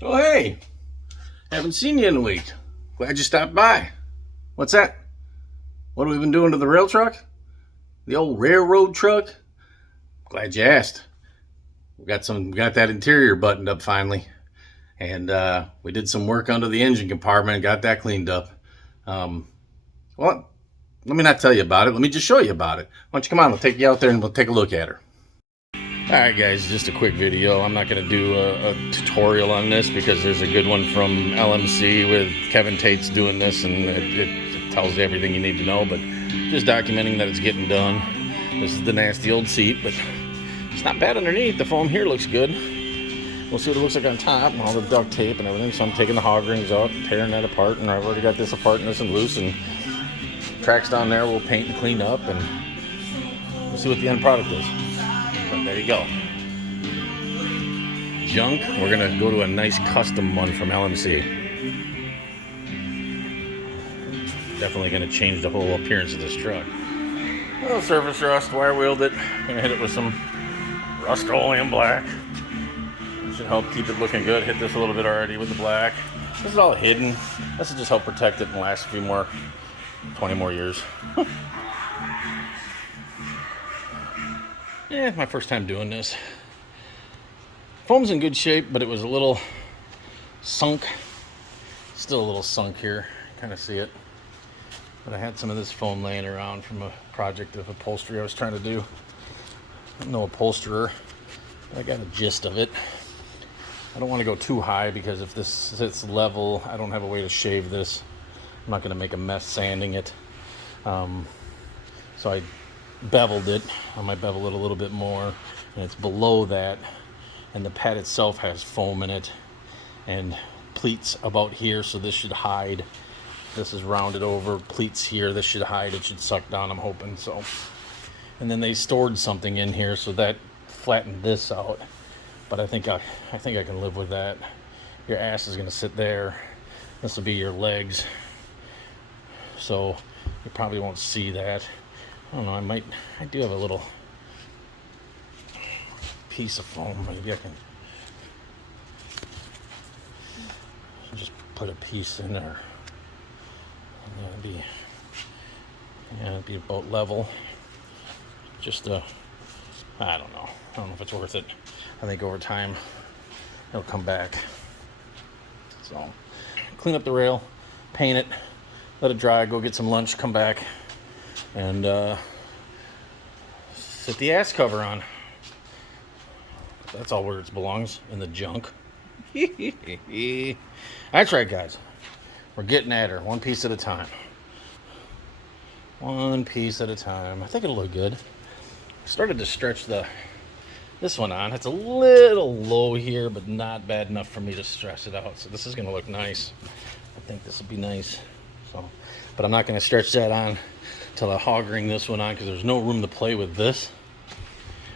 Oh, hey, haven't seen you in a week. Glad you stopped by. What's that? What have we been doing to the rail truck? The old railroad truck? Glad you asked. We got that interior buttoned up finally, and we did some work under the engine compartment and got that cleaned up. Um, well, let me not tell you about it. Let me just show you about it. Why don't you come on? I'll take you out there and we'll take a look at her. Alright guys, just a quick video. I'm not going to do a tutorial on this because there's a good one from LMC with Kevin Tate's doing this, and it tells you everything you need to know, but just documenting that it's getting done. This is the nasty old seat, but it's not bad underneath. The foam here looks good. We'll see what it looks like on top and all the duct tape and everything. So I'm taking the hog rings out, tearing that apart, and I've already got this apart and this and loose, and tracks down there we'll paint and clean up, and we'll see what the end product is. But there you go. Junk, we're going to go to a nice custom one from LMC. Definitely going to change the whole appearance of this truck. A little surface rust, wire wheeled it. Going to hit it with some Rust-Oleum black. Should help keep it looking good. Hit this a little bit already with the black. This is all hidden. This will just help protect it and last a few more, 20 more years. Yeah, my first time doing this. Foam's in good shape, but it was a little sunk. Still a little sunk here. Kind of see it. But I had some of this foam laying around from a project of upholstery I was trying to do. I'm no upholsterer, but I got a gist of it. I don't want to go too high because if this sits level, I don't have a way to shave this. I'm not going to make a mess sanding it. So I beveled it. I might bevel it a little bit more, and it's below that, and the pad itself has foam in it and pleats about here, so this should hide. This is rounded over, pleats here, this should hide, it should suck down, I'm hoping. So, and then they stored something in here, so that flattened this out, but I think I can live with that. Your ass is going to sit there, this will be your legs, so you probably won't see that. I don't know, I do have a little piece of foam. Maybe I can just put a piece in there. And it'd be about level. Just I don't know. I don't know if it's worth it. I think over time it'll come back. So clean up the rail, paint it, let it dry, go get some lunch, come back, and set the ass cover on. That's all where it belongs, in the junk. That's right, guys. We're getting at her, one piece at a time. One piece at a time. I think it'll look good. Started to stretch this one on. It's a little low here, but not bad enough for me to stress it out. So this is going to look nice. I think this will be nice. So, but I'm not going to stretch that on till I hog ring this one on, because there's no room to play with this,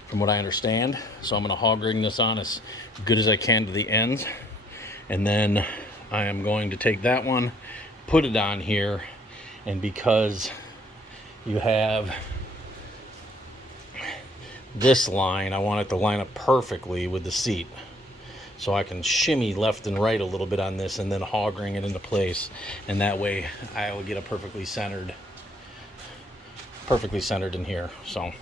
from what I understand. So I'm going to hog ring this on as good as I can to the ends, and then I am going to take that one, put it on here, and because you have this line, I want it to line up perfectly with the seat, so I can shimmy left and right a little bit on this and then hog ring it into place, and that way I will get a perfectly centered in here. So at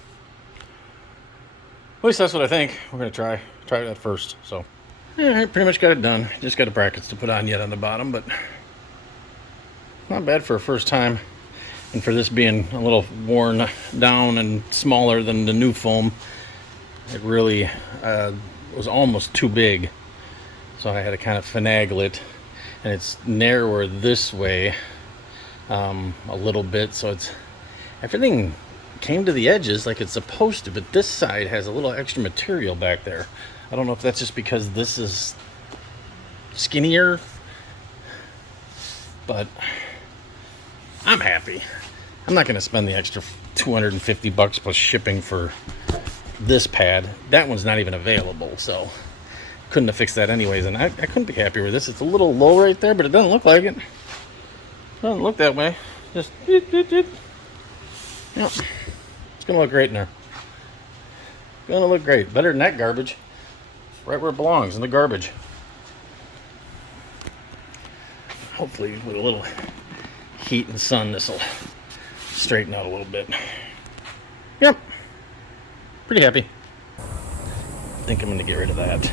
least that's what I think. We're gonna try that first. So I pretty much got it done. Just got the brackets to put on yet on the bottom, but not bad for a first time. And for this being a little worn down and smaller than the new foam, it really was almost too big. So I had to kind of finagle it. And it's narrower this way a little bit, so it's everything came to the edges like it's supposed to, but this side has a little extra material back there. I don't know if that's just because this is skinnier, but I'm happy. I'm not going to spend the extra $250 plus shipping for this pad. That one's not even available, so couldn't have fixed that anyways, and I couldn't be happier with this. It's a little low right there, but it doesn't look like it. Doesn't look that way. Just yep. It's gonna look great in there. Gonna look great. Better than that garbage. It's right where it belongs, in the garbage. hopefully with a little heat and sun, this will straighten out a little bit. Yep, pretty happy. I think I'm going to get rid of that.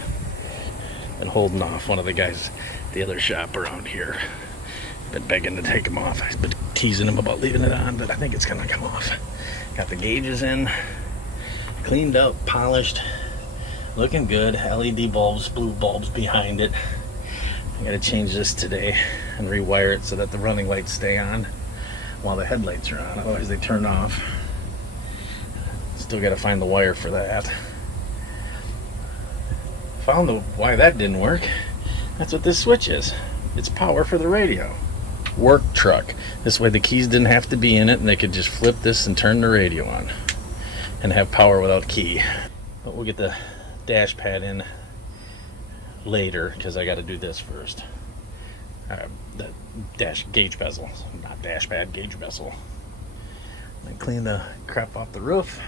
Been holding off one of the guys at the other shop around here. Been begging to take them off. I've been teasing him about leaving it on, but I think it's going to come off. Got the gauges in, cleaned up, polished, looking good. LED bulbs, blue bulbs behind it. I got to change this today and rewire it so that the running lights stay on while the headlights are on, otherwise they turn off. Still got to find the wire for that. Found why that didn't work. That's what this switch is. It's power for the radio. Work truck. This way the keys didn't have to be in it and they could just flip this and turn the radio on and have power without key. But we'll get the dash pad in later because I got to do this first. The dash gauge bezel, not dash pad, gauge bezel. And clean the crap off the roof.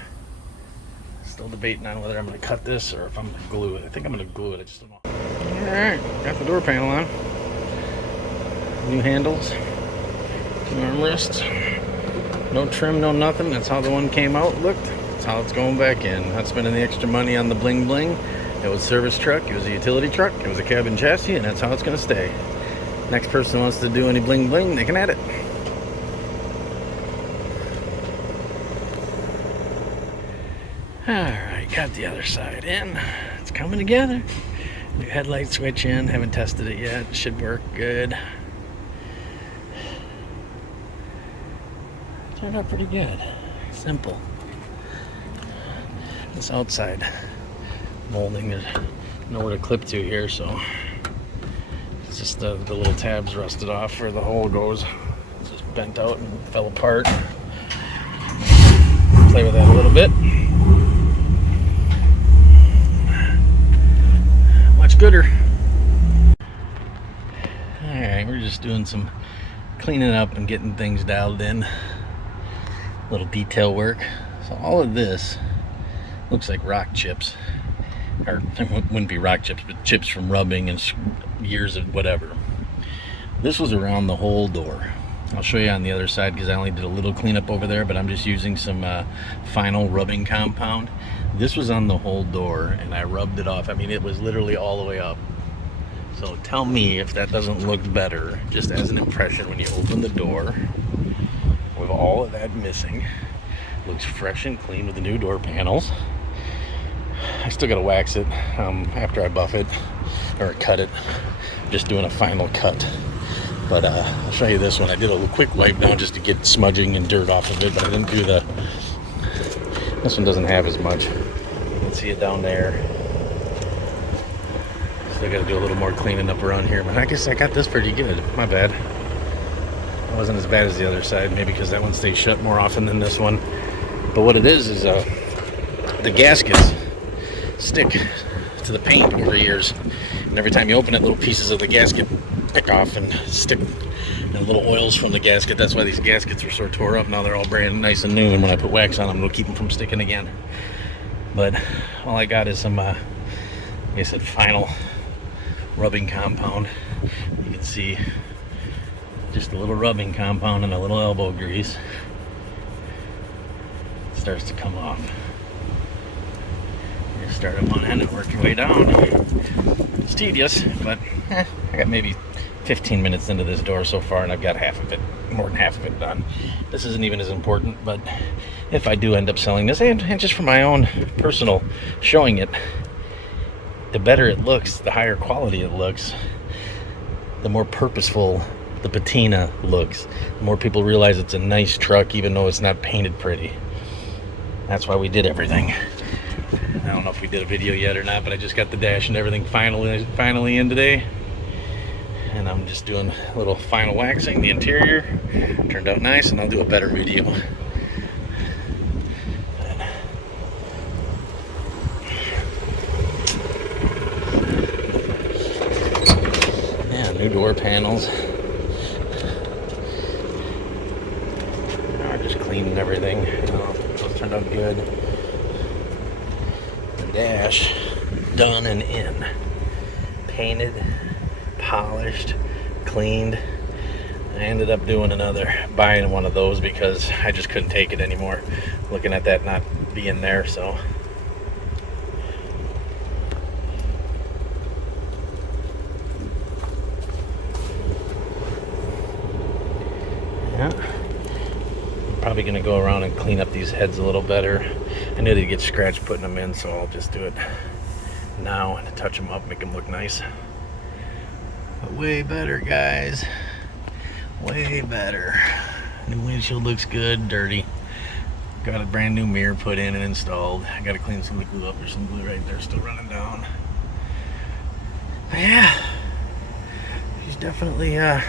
Still debating on whether I'm going to cut this or if I'm going to glue it. I think I'm going to glue it. I just don't know. Alright, got the door panel on. New handles. New armrests. No trim, no nothing. That's how the one came out looked. That's how it's going back in. Not spending the extra money on the bling bling. It was a service truck. It was a utility truck. It was a cabin chassis, and that's how it's going to stay. Next person wants to do any bling bling, they can add it. Alright, got the other side in. It's coming together. New headlight switch in. Haven't tested it yet. Should work good. Turned out pretty good. Simple. This outside molding, there's nowhere to clip to here, so it's just the little tabs rusted off where the hole goes. It's just bent out and fell apart. Play with that a little bit. Much gooder. Alright, we're just doing some cleaning up and getting things dialed in. Little detail work. So all of this looks like rock chips. Or it wouldn't be rock chips, but chips from rubbing and years of whatever. This was around the whole door. I'll show you on the other side because I only did a little cleanup over there, but I'm just using some final rubbing compound. This was on the whole door and I rubbed it off. I mean, it was literally all the way up. So tell me if that doesn't look better, just as an impression when you open the door with all of that missing. Looks fresh and clean with the new door panels. I still gotta wax it after I buff it or cut it. I'm just doing a final cut. But I'll show you this one. I did a little quick wipe down just to get smudging and dirt off of it, but I didn't do the... This one doesn't have as much. You can see it down there. Still gotta do a little more cleaning up around here, but I guess I got this pretty good. My bad. It wasn't as bad as the other side, maybe because that one stays shut more often than this one. But what it is the gaskets stick to the paint over years, and every time you open it, little pieces of the gasket pick off and stick, and little oils from the gasket. That's why these gaskets are so tore up. Now they're all brand nice and new, and when I put wax on them, it'll keep them from sticking again. But all I got is some like I said, final rubbing compound. You can see just a little rubbing compound and a little elbow grease. It starts to come off. You start at one end and work your way down. It's tedious, but I got maybe 15 minutes into this door so far, and I've got half of it, more than half of it done. This isn't even as important, but if I do end up selling this, and just for my own personal showing it, the better it looks, the higher quality it looks, the more purposeful the patina looks, the more people realize it's a nice truck even though it's not painted pretty. That's why we did everything. I don't know if we did a video yet or not, but I just got the dash and everything finally in today. And I'm just doing a little final waxing. The interior turned out nice, and I'll do a better video. Yeah, new door panels. Now I'm just cleaning everything. Those turned out good. The dash done and in. Painted, polished, cleaned. I ended up buying one of those because I just couldn't take it anymore, looking at that not being there. So yeah, I'm probably gonna go around and clean up these heads a little better. I knew they'd get scratched putting them in, so I'll just do it now and touch them up, make them look nice. But way better, guys. Way better. New windshield looks good. Dirty. Got a brand new mirror put in and installed. I gotta clean some of the glue up. There's some glue right there still running down. But yeah, she's definitely a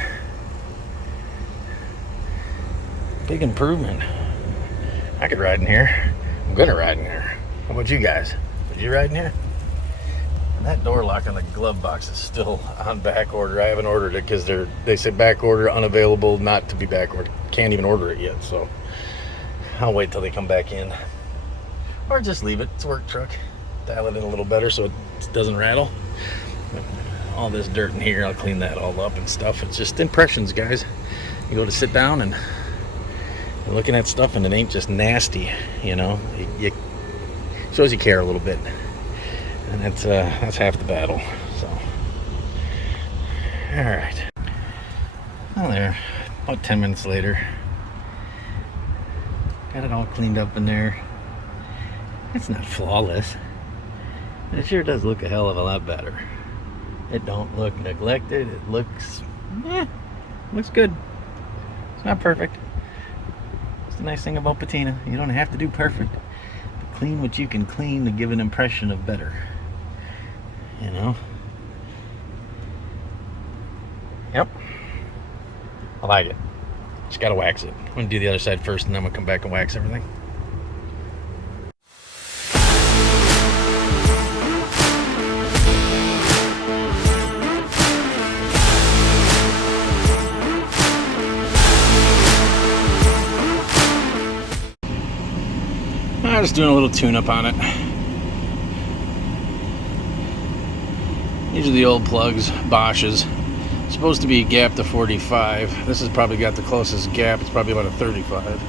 big improvement. I could ride in here. I'm gonna ride in here. How about you guys? Would you ride in here? And that door lock on the glove box is still on back order. I haven't ordered it because they say back order, unavailable, not to be back ordered. Can't even order it yet, so I'll wait till they come back in. Or just leave it. It's a work truck. Dial it in a little better so it doesn't rattle. But all this dirt in here, I'll clean that all up and stuff. It's just impressions, guys. You go to sit down and you're looking at stuff and it ain't just nasty, you know. It shows you care a little bit. And that's half the battle. So, all right. Well, there. About 10 minutes later, got it all cleaned up in there. It's not flawless. It sure does look a hell of a lot better. It don't look neglected. It looks good. It's not perfect. It's the nice thing about patina. You don't have to do perfect. But clean what you can clean to give an impression of better. You know? Yep. I like it. Just gotta wax it. I'm gonna do the other side first and then I'm gonna come back and wax everything. I'm just doing a little tune-up on it. These are the old plugs, Bosch's. Supposed to be gap to 45. This has probably got the closest gap. It's probably about a 35.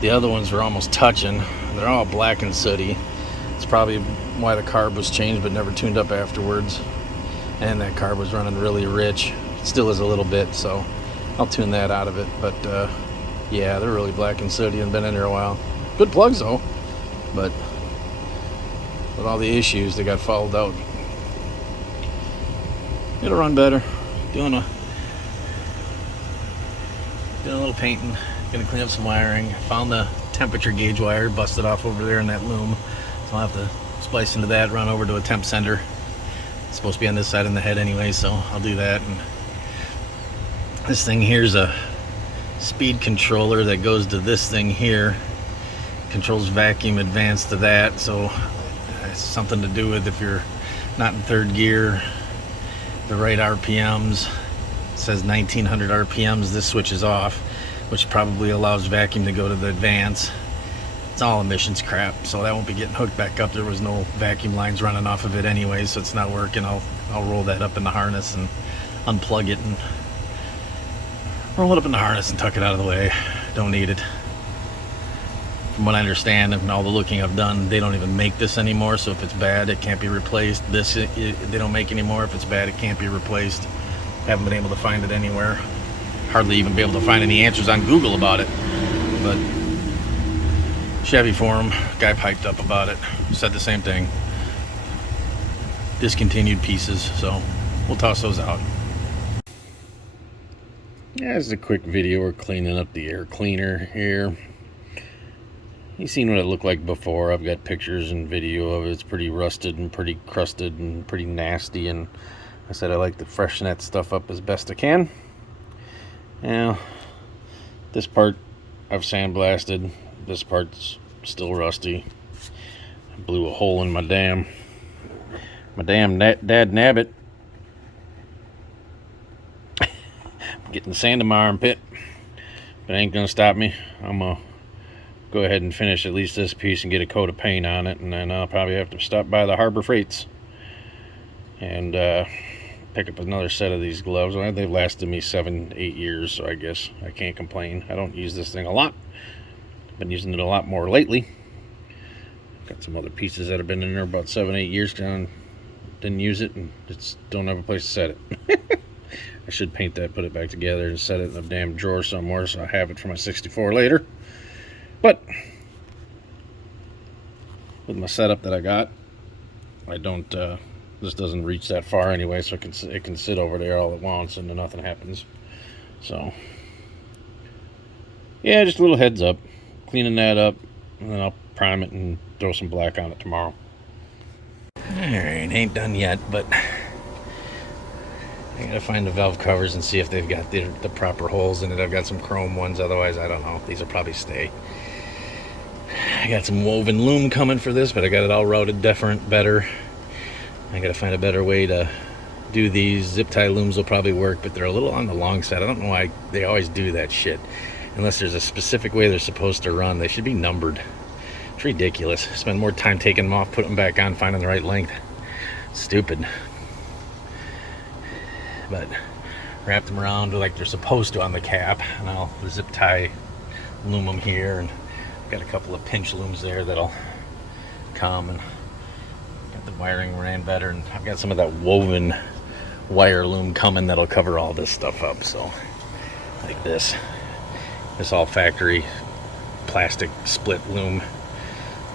The other ones were almost touching. They're all black and sooty. It's probably why the carb was changed but never tuned up afterwards. And that carb was running really rich. It still is a little bit, so I'll tune that out of it. But yeah, they're really black and sooty and been in there a while. Good plugs though, but with all the issues, they got fouled out. It'll run better. Doing a little painting. Gonna clean up some wiring. Found the temperature gauge wire, busted off over there in that loom. So I'll have to splice into that, run over to a temp sender. It's supposed to be on this side in the head anyway, so I'll do that. And this thing here's a speed controller that goes to this thing here. Controls vacuum advance to that, so it's something to do with if you're not in third gear, the right RPMs. It says 1900 RPMs. This switches off, which probably allows vacuum to go to the advance. It's all emissions crap, so that won't be getting hooked back up. There was no vacuum lines running off of it anyway, so it's not working. I'll roll that up in the harness and unplug it and roll it up in the harness and tuck it out of the way. Don't need it. From what I understand and all the looking I've done, they don't even make this anymore, so if it's bad, it can't be replaced. This, they don't make anymore. If it's bad, it can't be replaced. Haven't been able to find it anywhere. Hardly even be able to find any answers on Google about it. But Chevy forum, guy piped up about it, said the same thing. Discontinued pieces, so we'll toss those out. Yeah, this is a quick video. We're cleaning up the air cleaner here. You've seen what it looked like before. I've got pictures and video of it. It's pretty rusted and pretty crusted and pretty nasty, and I said I like to freshen that stuff up as best I can. Now, this part I've sandblasted. This part's still rusty. I blew a hole in my damn dad nabbit. Getting sand in my armpit, but it ain't gonna stop me. I'm gonna go ahead and finish at least this piece and get a coat of paint on it, and then I'll probably have to stop by the Harbor Freights and pick up another set of these gloves. Well, they've lasted me 7-8 years, so I guess I can't complain. I don't use this thing a lot. Been using it a lot more lately. Got some other pieces that have been in there about 7-8 years. Didn't use it and just don't have a place to set it. I should paint that, put it back together, and set it in a damn drawer somewhere so I have it for my 64 later. But with my setup that I got, I don't. This doesn't reach that far anyway, so it can sit over there all at once and then nothing happens. So yeah, just a little heads up, cleaning that up, and then I'll prime it and throw some black on it tomorrow. Alright, ain't done yet, but I gotta find the valve covers and see if they've got the proper holes in it. I've got some chrome ones, otherwise I don't know. These will probably stay. I got some woven loom coming for this, but I got it all routed different, better. I gotta find a better way to do these. Zip tie looms will probably work, but they're a little on the long side. I don't know why they always do that shit. Unless there's a specific way they're supposed to run. They should be numbered. It's ridiculous. Spend more time taking them off, putting them back on, finding the right length. Stupid. But wrap them around like they're supposed to on the cap, and I'll zip tie loom them here, and got a couple of pinch looms there that'll come, and got the wiring ran better, and I've got some of that woven wire loom coming that'll cover all this stuff up. So like this all factory plastic split loom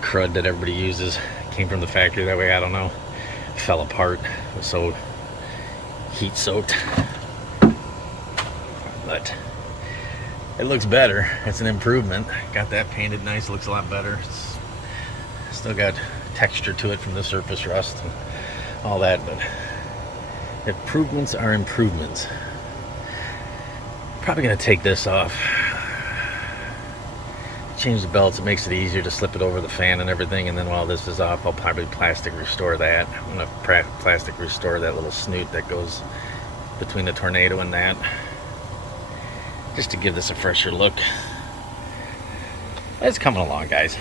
crud that everybody uses came from the factory. That way, I don't know, fell apart. It was so heat soaked, but it looks better. It's an improvement. Got that painted nice, looks a lot better. It's still got texture to it from the surface rust and all that, but improvements are improvements. Probably gonna take this off, change the belts. It makes it easier to slip it over the fan and everything, and then while this is off, I'll probably plastic restore that. I'm gonna plastic restore that little snoot that goes between the tornado and that, just to give this a fresher look. It's coming along, guys.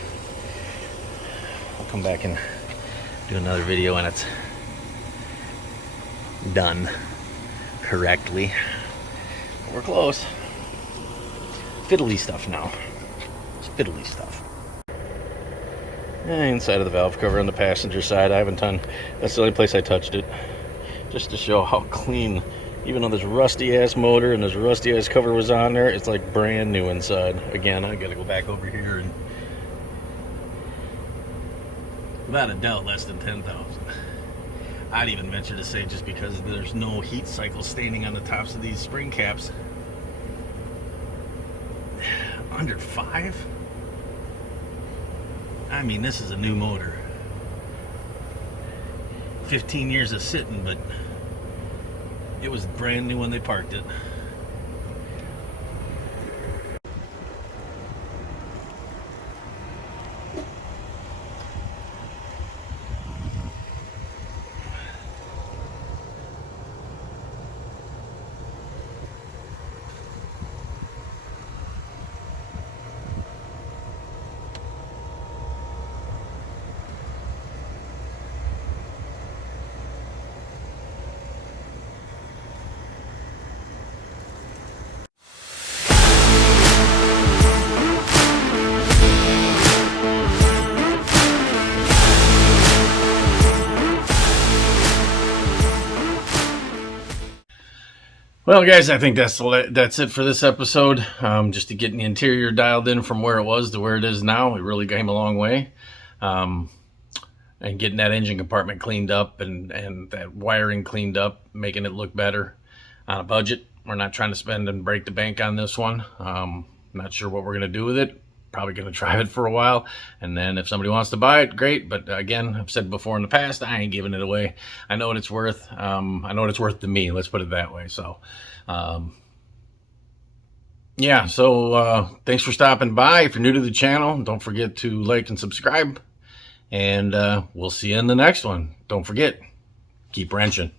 I'll come back and do another video when it's done correctly. We're close. Fiddly stuff now. It's fiddly stuff. Inside of the valve cover on the passenger side, I haven't done. That's the only place I touched it, just to show how clean. Even though this rusty ass motor and this rusty ass cover was on there, it's like brand new inside. Again, I gotta go back over here and without a doubt less than 10,000. I'd even venture to say, just because there's no heat cycle staining on the tops of these spring caps, under 5. I mean, this is a new motor. 15 years of sitting, but it was brand new when they parked it. Well, guys, I think that's it for this episode. Just to get the interior dialed in from where it was to where it is now. It really came a long way. And getting that engine compartment cleaned up and that wiring cleaned up, making it look better on a budget. We're not trying to spend and break the bank on this one. Not sure what we're going to do with it. Probably going to drive it for a while, and then if somebody wants to buy it, great. But again, I've said before in the past, I ain't giving it away. I know what it's worth. I know what it's worth to me. Let's put it that way. So yeah, so thanks for stopping by. If you're new to the channel, don't forget to like and subscribe, and we'll see you in the next one. Don't forget, keep wrenching.